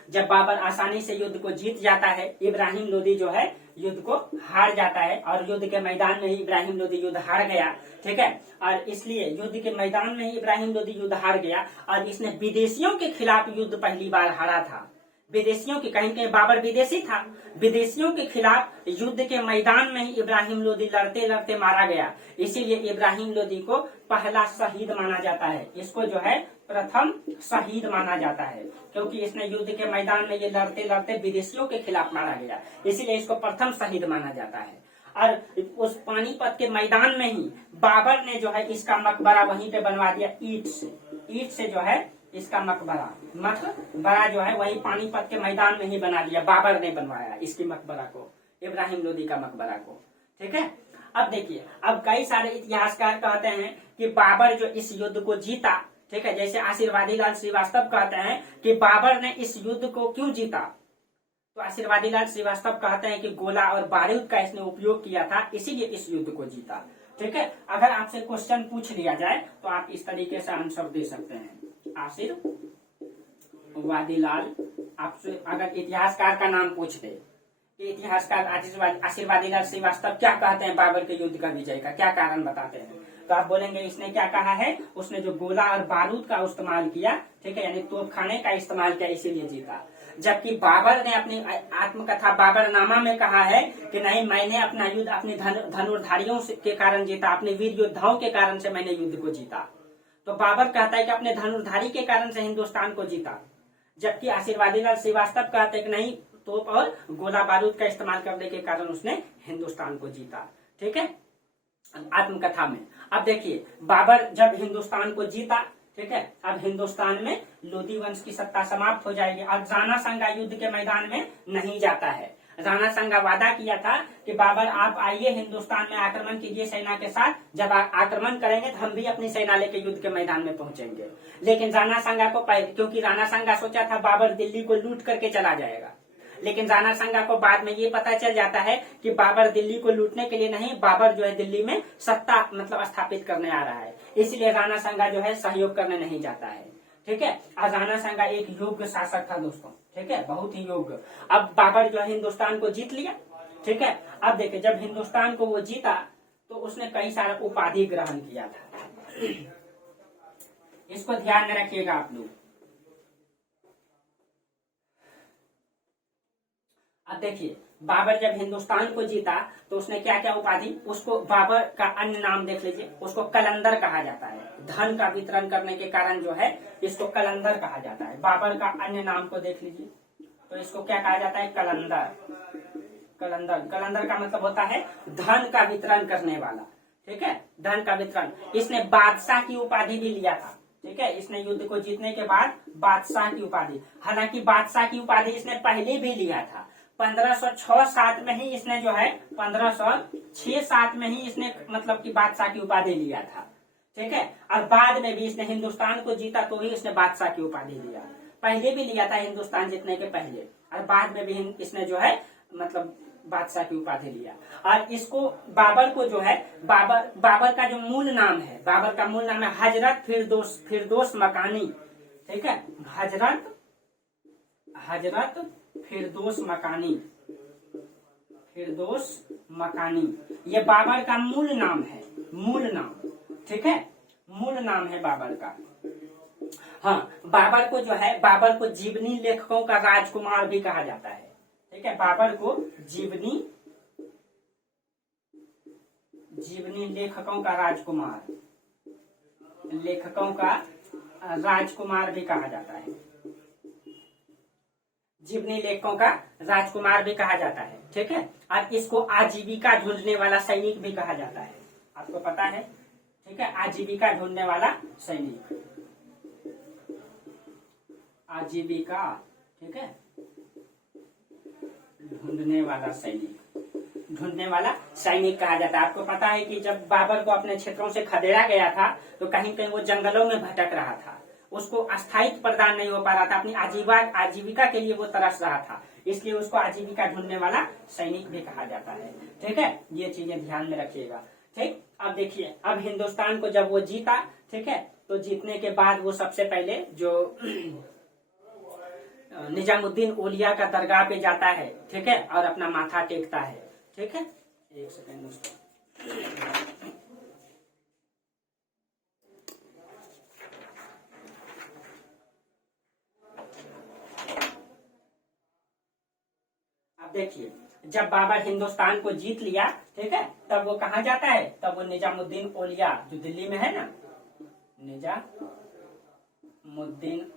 जब बाबर आसानी से युद्ध को जीत जाता है, इब्राहिम लोदी जो है युद्ध को हार जाता है और युद्ध के मैदान में ही इब्राहिम लोदी युद्ध हार गया। ठीक है, और इसलिए युद्ध के मैदान में ही इब्राहिम लोदी युद्ध हार गया और इसने विदेशियों के खिलाफ युद्ध पहली बार हारा था। विदेशियों की कहीं कहीं बाबर विदेशी था, विदेशियों के खिलाफ युद्ध के मैदान में ही इब्राहिम लोदी लड़ते लड़ते मारा गया। इसीलिए इब्राहिम लोदी को पहला शहीद माना जाता है, इसको जो है प्रथम शहीद माना जाता है, क्योंकि इसने युद्ध के मैदान में ये लड़ते लड़ते विदेशियों के खिलाफ मारा गया, इसीलिए इसको प्रथम शहीद माना जाता है। और उस पानीपत के मैदान में ही बाबर ने जो है इसका मकबरा वहीं पे बनवा दिया, ईंट से जो है इसका मकबरा जो है वही पानीपत के मैदान में ही बना दिया। बाबर ने बनवाया इसकी मकबरा को, इब्राहिम लोदी का मकबरा को। ठीक है, अब देखिए अब कई सारे इतिहासकार कहते हैं कि बाबर जो इस युद्ध को जीता, ठीक है, जैसे आशीर्वादी लाल श्रीवास्तव कहते हैं कि बाबर ने इस युद्ध को क्यों जीता, तो आशीर्वादी लाल श्रीवास्तव कहते हैं कि गोला और बारूद का इसने उपयोग किया था, इसीलिए इस युद्ध को जीता। ठीक है, अगर आपसे क्वेश्चन पूछ लिया जाए तो आप इस तरीके से आंसर दे सकते हैं। आशीर्वादी लाल, आपसे अगर इतिहासकार का नाम पूछ दे, इतिहासकार आशीर्वादी लाल श्रीवास्तव क्या कहते हैं बाबर के युद्ध का विजय का, क्या कारण बताते हैं, तो आप बोलेंगे इसने क्या कहा है, उसने जो गोला और बारूद का इस्तेमाल किया, ठीक है, यानी तोपखाने का इस्तेमाल किया, इसीलिए जीता। जबकि बाबर ने अपनी आत्मकथा बाबरनामा में कहा है कि नहीं, मैंने अपना युद्ध अपने धनुर्धारियों के कारण जीता, अपने वीर योद्धाओं के कारण से मैंने युद्ध को जीता। तो बाबर कहता है कि अपने धनुर्धारी के कारण से हिंदुस्तान को जीता, जबकि आशीर्वादी लाल श्रीवास्तव कहते हैं कि नहीं, तोप और गोला बारूद का इस्तेमाल करने के कारण उसने हिंदुस्तान को जीता। ठीक है, आत्मकथा में। अब देखिए बाबर जब हिंदुस्तान को जीता, ठीक है, अब हिंदुस्तान में लोदी वंश की सत्ता समाप्त हो जाएगी और राणा सांगा युद्ध के मैदान में नहीं जाता है। राणा सांगा वादा किया था कि बाबर आप आइए हिंदुस्तान में आक्रमण कीजिए सेना के साथ, जब आक्रमण करेंगे तो हम भी अपनी सेना लेके युद्ध के मैदान में पहुंचेंगे। लेकिन राणा सांगा को क्योंकि राणा सांगा सोचा था बाबर दिल्ली को लूट करके चला जाएगा, लेकिन राणा सांगा को बाद में ये पता चल जाता है कि बाबर दिल्ली को लूटने के लिए नहीं, बाबर जो है दिल्ली में सत्ता मतलब स्थापित करने आ रहा है, इसलिए राणा सांगा जो है सहयोग करने नहीं जाता है। ठीक है, और राणा सांगा एक योग्य शासक था दोस्तों, ठीक है, बहुत ही योग्य। अब बाबर जो है हिंदुस्तान को जीत लिया। ठीक है, अब देखिए जब हिंदुस्तान को वो जीता तो उसने कई सारा उपाधि ग्रहण किया था, इसको ध्यान में रखिएगा आप लोग। अब देखिए बाबर जब हिंदुस्तान को जीता तो उसने क्या क्या उपाधि, उसको बाबर का अन्य नाम देख लीजिए, उसको कलंदर कहा जाता है। धन का वितरण करने के कारण जो है इसको कलंदर कहा जाता है। बाबर का अन्य नाम को देख लीजिए तो इसको क्या कहा जाता है, कलंदर। कलंदर का मतलब होता है धन का वितरण करने वाला। ठीक है, धन का वितरण। इसने बादशाह की उपाधि भी लिया था। ठीक है, इसने युद्ध को जीतने के बाद बादशाह की उपाधि, हालांकि बादशाह की उपाधि इसने पहले भी लिया था। 1506-7 में ही इसने जो है 1506-7 में ही इसने मतलब की बादशाह की उपाधि लिया था। ठीक है, और बाद में भी इसने हिंदुस्तान को जीता तो ही इसने बादशाह की उपाधि लिया। पहले भी लिया था हिंदुस्तान जीतने के पहले, और बाद में भी इसने जो है मतलब बादशाह की उपाधि लिया। और इसको बाबर को जो है बाबर का जो मूल नाम है, बाबर का मूल नाम है हजरत फिरदौस मकानी। ठीक है, हजरत फिरदौस मकानी, ये बाबर का मूल नाम है, मूल नाम। ठीक है, मूल नाम है बाबर का। हाँ, बाबर को जो है, बाबर को जीवनी लेखकों का राजकुमार भी कहा जाता है। ठीक है, बाबर को जीवनी लेखकों का राजकुमार भी कहा जाता है, जीवनी लेखकों का राजकुमार भी कहा जाता है, ठीक है। और इसको आजीविका ढूंढने वाला सैनिक भी कहा जाता है, आपको पता है, ठीक है। आजीविका ढूंढने वाला सैनिक, आजीविका, ठीक है, ढूंढने वाला सैनिक कहा जाता है। आपको पता है कि जब बाबर को अपने क्षेत्रों से खदेड़ा गया था तो कहीं कहीं वो जंगलों में भटक रहा था, उसको स्थायित्व प्रदान नहीं हो पा रहा था, अपनी आजीविका के लिए वो तरस रहा था, इसलिए उसको आजीविका ढूंढने वाला सैनिक भी कहा जाता है, ठीक है। ये चीजें ध्यान में रखिएगा, ठीक। अब देखिए, अब हिंदुस्तान को जब वो जीता, ठीक है, तो जीतने के बाद वो सबसे पहले जो निजामुद्दीन औलिया का दरगाह पे जाता है, ठीक है, और अपना माथा टेकता है, ठीक है। एक सेकंड दोस्तों, अब देखिए, जब बाबर हिंदुस्तान को जीत लिया, ठीक है, तब वो कहाँ जाता है, तब वो निजामुद्दीन औलिया जो दिल्ली में है ना, निजामुद्दीन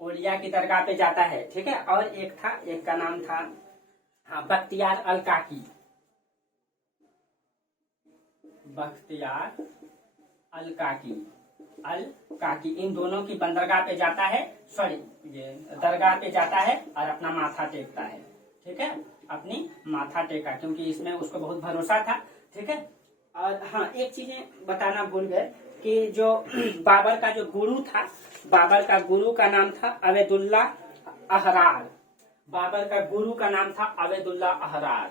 औलिया की दरगाह पे जाता है, ठीक है। और एक का नाम था, हाँ, बख्तियार अल काकी, इन दोनों की बंदरगाह पे जाता है, ये दरगाह पे जाता है और अपना माथा टेकता है, ठीक है, अपनी माथा टेका, क्योंकि इसमें उसको बहुत भरोसा था, ठीक है। और हाँ, एक चीजें बताना भूल गए कि जो बाबर का जो गुरु था, बाबर का गुरु का नाम था अवैदुल्ला अहरार, बाबर का गुरु का नाम था अवैदुल्ला अहरार,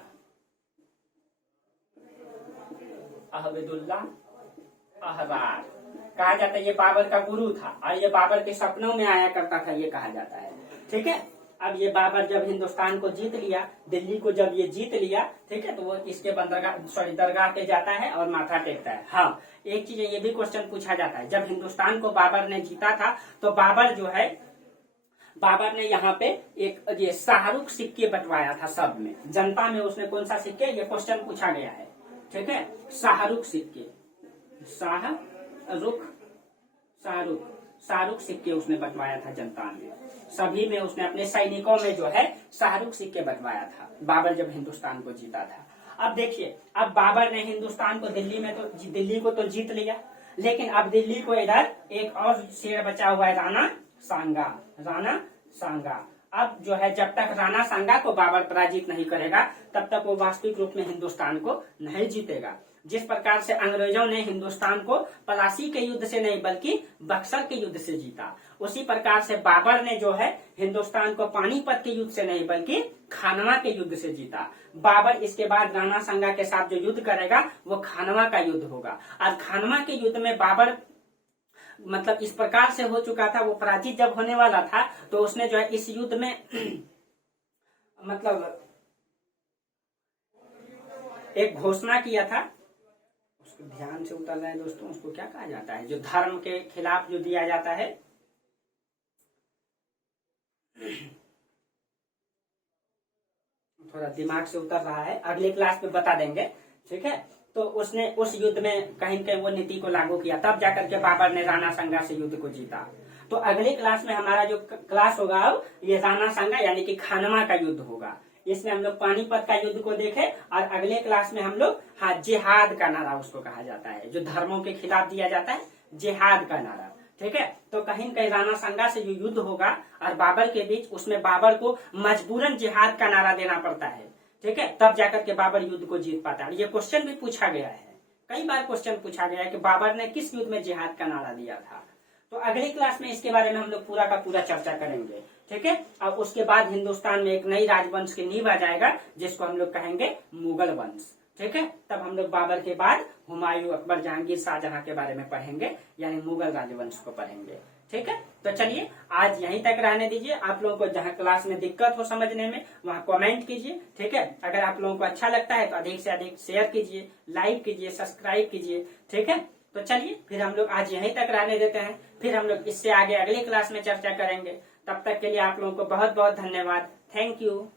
कहा जाता है ये बाबर का गुरु था और ये बाबर के सपनों में आया करता था, ये कहा जाता है, ठीक है। अब ये बाबर जब हिंदुस्तान को जीत लिया, दिल्ली को जब ये जीत लिया, ठीक है, तो वो इसके दरगाह पे जाता है और माथा टेकता है। हाँ, एक चीज ये भी क्वेश्चन पूछा जाता है, जब हिंदुस्तान को बाबर ने जीता था तो बाबर ने यहाँ पे एक ये शाहरुख सिक्के बंटवाया था सब में, जनता में उसने कौन सा सिक्के, ये क्वेश्चन पूछा गया है, ठीक है। शाहरुख सिक्के उसने बंटवाया था जनता में, सभी में उसने अपने सैनिकों में जो है शाहरुख सिक्के बंटवाया था, बाबर जब हिंदुस्तान को जीता था। अब देखिए, अब बाबर ने हिंदुस्तान को दिल्ली को तो जीत लिया, लेकिन अब दिल्ली को इधर एक और शेर बचा हुआ है, राणा सांगा। अब जो है, जब तक राणा सांगा को बाबर पराजित नहीं करेगा तब तक वो वास्तविक रूप में हिंदुस्तान को नहीं जीतेगा। जिस प्रकार से अंग्रेजों ने हिंदुस्तान को पलासी के युद्ध से नहीं बल्कि बक्सर के युद्ध से जीता, उसी प्रकार से बाबर ने जो है हिंदुस्तान को पानीपत के युद्ध से नहीं बल्कि खानवा के युद्ध से जीता। बाबर इसके बाद राणा सांगा के साथ जो युद्ध करेगा वो खानवा का युद्ध होगा, और खानवा के युद्ध में बाबर मतलब इस प्रकार से हो चुका था, वो पराजित जब होने वाला था तो उसने जो है इस युद्ध में मतलब एक घोषणा किया था, उसको ध्यान से उतर रहे हैं दोस्तों, उसको क्या कहा जाता है, जो धर्म के खिलाफ जो दिया जाता है, थोड़ा दिमाग से उतर रहा है, अगले क्लास में बता देंगे, ठीक है। तो उसने उस युद्ध में कहीं कहीं वो नीति को लागू किया, तब जाकर के बाबर ने राणा सांगा से युद्ध को जीता। तो अगले क्लास में हमारा जो क्लास होगा ये राणा सांगा यानी कि खानवा का युद्ध होगा, इसमें हम लोग पानीपत का युद्ध को देखें, और अगले क्लास में हम लोग, हाँ, जिहाद का नारा उसको कहा जाता है, जो धर्मों के खिलाफ दिया जाता है, जिहाद का नारा, ठीक है। तो कहीं कहीं राणा सांगा से जो युद्ध होगा और बाबर के बीच, उसमें बाबर को मजबूरन जिहाद का नारा देना पड़ता है, ठीक है, तब जाकर के बाबर युद्ध को जीत पाता है। ये क्वेश्चन भी पूछा गया है, कई बार क्वेश्चन पूछा गया है कि बाबर ने किस युद्ध में जिहाद का नारा दिया था। तो अगली क्लास में इसके बारे में हम लोग पूरा का पूरा चर्चा करेंगे, ठीक है। और उसके बाद हिंदुस्तान में एक नई राजवंश की नींव आ जाएगा जिसको हम लोग कहेंगे मुगल वंश, ठीक है। तब हम लोग बाबर के बाद हुमायूं, अकबर, जहांगीर, शाहजहां के बारे में पढ़ेंगे, यानी मुगल राजवंश को पढ़ेंगे, ठीक है। तो चलिए आज यहीं तक रहने दीजिए, आप लोगों को जहां क्लास में दिक्कत हो समझने में वहां कमेंट कीजिए, ठीक है। अगर आप लोगों को अच्छा लगता है तो अधिक से अधिक शेयर कीजिए, लाइक कीजिए, सब्सक्राइब कीजिए, ठीक है। तो चलिए फिर हम लोग आज यहीं तक रहने देते हैं, फिर हम लोग इससे आगे अगली क्लास में चर्चा करेंगे। तब तक के लिए आप लोगों को बहुत बहुत धन्यवाद। Thank you.